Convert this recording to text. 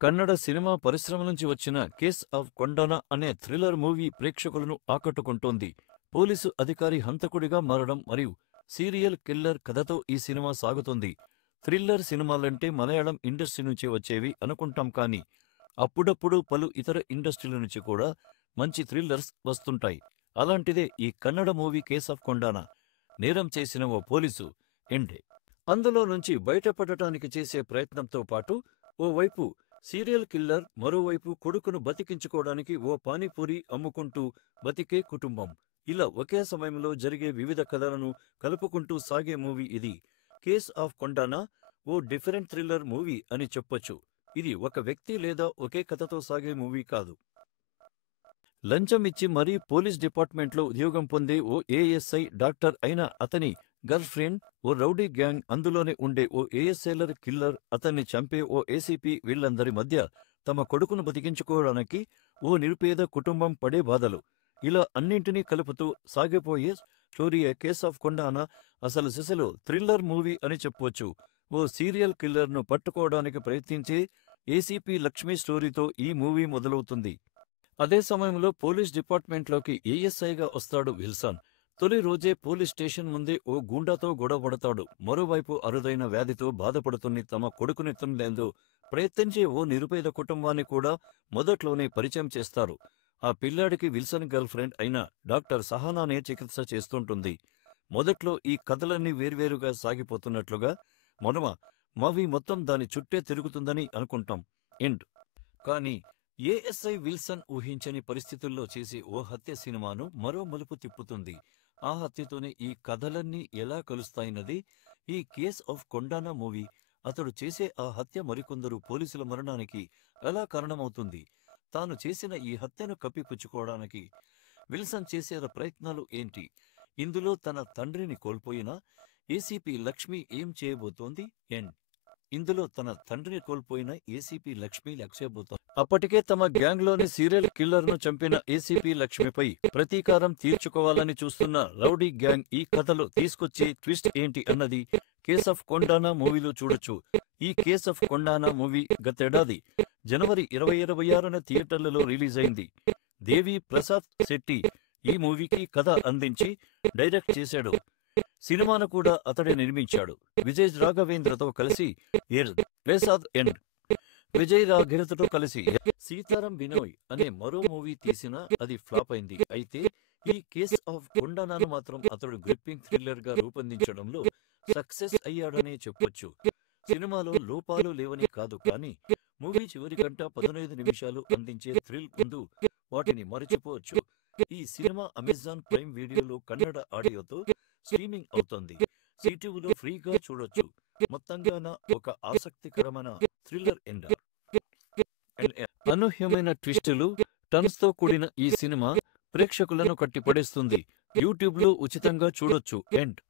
Kannada cinema పరిశ్రమ నుంచి వచ్చిన కేస్ ఆఫ్ కొండన అనే థ్రిల్లర్ మూవీ ప్రేక్షకులను ఆకట్టుకుంటోంది. పోలీసు అధికారి హంతకుడిగా మారడం మరియు సీరియల్ కిల్లర్ కథతో ఈ సినిమా సాగుతుంది. థ్రిల్లర్ సినిమాలంటే మలయాళం ఇండస్ట్రీ నుంచి వచ్చేవి అనుకుంటాం, కానీ అప్పుడప్పుడు పలు ఇతర ఇండస్ట్రీల నుంచి కూడా మంచి థ్రిల్లర్స్ వస్తుంటాయి. అలాంటిదే ఈ కన్నడ మూవీ కేస్ ఆఫ్ కొండాన. నేరం చేసిన ఓ పోలీసు ఎండే అందులో నుంచి బయటపడటానికి చేసే ప్రయత్నంతో పాటు ఓవైపు సీరియల్ కిల్లర్, మరోవైపు కొడుకును బతికించుకోవడానికి ఓ పానీపూరి అమ్ముకుంటూ బతికే కుటుంబం. ఇలా ఒకే సమయంలో జరిగే వివిధ కథలను కలుపుకుంటూ సాగే మూవీ ఇది. కేస్ ఆఫ్ కొండానా ఓ డిఫరెంట్ థ్రిల్లర్ మూవీ అని చెప్పొచ్చు. ఇది ఒక వ్యక్తి లేదా ఒకే కథతో సాగే మూవీ కాదు. లంచం ఇచ్చి మరీ పోలీస్ డిపార్ట్మెంట్లో ఉద్యోగం పొందే ఓ ఏఎస్ఐ డాక్టర్ అయిన అతని గర్ల్ ఫ్రెండ్, ఓ రౌడీ గ్యాంగ్, అందులోనే ఉండే ఓ ఏఎస్ఐలర్ కిల్లర్, అతన్ని చంపే ఓ ఏసీపీ, వీళ్ళందరి మధ్య తమ కొడుకును బతికించుకోవడానికి ఓ నిరుపేద కుటుంబం పడే బాధలు. ఇలా అన్నింటినీ కలుపుతూ సాగిపోయే స్టోరీయే కేస్ ఆఫ్ కొండానా. అసలు సిసలు థ్రిల్లర్ మూవీ అని చెప్పొచ్చు. ఓ సీరియల్ కిల్లర్ను పట్టుకోవడానికి ప్రయత్నించే ఏసీపీ లక్ష్మి స్టోరీతో ఈ మూవీ మొదలవుతుంది. అదే సమయంలో పోలీస్ డిపార్ట్మెంట్లోకి ఏఎస్ఐగా వస్తాడు విల్సన్. తొలి రోజే పోలీస్ స్టేషన్ ముందే ఓ గూండాతో గొడవపడతాడు. మరోవైపు అరుదైన వ్యాధితో బాధపడుతున్న తమ కొడుకుని తినలేందో ప్రయత్నించే ఓ నిరుపేద కుటుంబాన్ని కూడా మొదట్లోనే పరిచయం చేస్తారు. ఆ పిల్లాడికి విల్సన్ గర్ల్ ఫ్రెండ్ అయిన డాక్టర్ సహానానే చికిత్స చేస్తుంటుంది. మొదట్లో ఈ కథలన్నీ వేర్వేరుగా సాగిపోతున్నట్లుగా మనమ మూవీ మొత్తం దాని చుట్టే తిరుగుతుందని అనుకుంటాం. ఎండ్. కానీ ఏఎస్ఐ విల్సన్ ఊహించని పరిస్థితుల్లో చేసే ఓ హత్య సినిమాను మరో మలుపు తిప్పుతుంది. ఆ హత్యతోనే ఈ కథలన్నీ ఎలా కలుస్తాయన్నది ఈ కేస్ ఆఫ్ కొండానా మూవీ. అతడు చేసే ఆ హత్య మరికొందరు పోలీసుల మరణానికి ఎలా కారణమవుతుంది? తాను చేసిన ఈ హత్యను కప్పిపుచ్చుకోవడానికి విల్సన్ చేసే ప్రయత్నాలు ఏంటి? ఇందులో తన తండ్రిని కోల్పోయిన ఏసీపీ లక్ష్మి ఏం చేయబోతోంది? ఎండ్. ఇందులో తన తండ్రిని కోల్పోయిన ఏసీపీ లక్ష్మి చేయబోతోంది. అప్పటికే తమ గ్యాంగ్లోని సీరియల్ కిల్లర్ను చంపిన ఏసీపీ లక్ష్మిపై ప్రతీకారం తీర్చుకోవాలని చూస్తున్న రౌడీ గ్యాంగ్ ఈ కథలో తీసుకొచ్చే ట్విస్ట్ ఏంటి అన్నది కేస్ ఆఫ్ కొండానా మూవీలో చూడొచ్చు. ఈ కేస్ ఆఫ్ కొండానా మూవీ గతేడాది జనవరి 2026న థియేటర్లలో రిలీజ్ అయింది. దేవి ప్రసాద్ శెట్టి ఈ మూవీకి కథ అందించి డైరెక్ట్ చేశాడు. సినిమాను కూడా అతడే నిర్మించాడు. విజయ్ రాఘవేంద్రతో కలిసి ప్రసాద్ ఎండ్. విజయ్ రాఘవేంద్రతో కలిసి సీతారాం వినోయ్ అనే మరో మూవీ తీసినా అది ఫ్లాప్ అయింది. అయితే ఈ కేస్ ఆఫ్ కొండానాను మాత్రం అతడు గ్రిప్పింగ్ థ్రిల్లర్ గా రూపొందించడంలో సక్సెస్ అయ్యాడనే చెప్పొచ్చు. సినిమాలో లోపాలు లేవని కాదు, కానీ మూవీ చివరి గంట 15 నిమిషాలు అందించే థ్రిల్ ముందు వాటిని మరచిపోవచ్చు. ఈ సినిమా అమెజాన్ ప్రైమ్ వీడియోలో కన్నడ ఆడియోతో స్ట్రీమింగ్ అవుతోంది. సిటీవీలో ఫ్రీగా చూడొచ్చు. మొత్తంగాన ఒక ఆసక్తికరమైన థ్రిల్లర్ ఎండ్. అనూహ్యమైన ట్విస్టులు, టర్న్స్ తో కూడిన ఈ సినిమా ప్రేక్షకులను కట్టిపడేస్తుంది. యూట్యూబ్లో ఉచితంగా చూడొచ్చు. ఎండ్.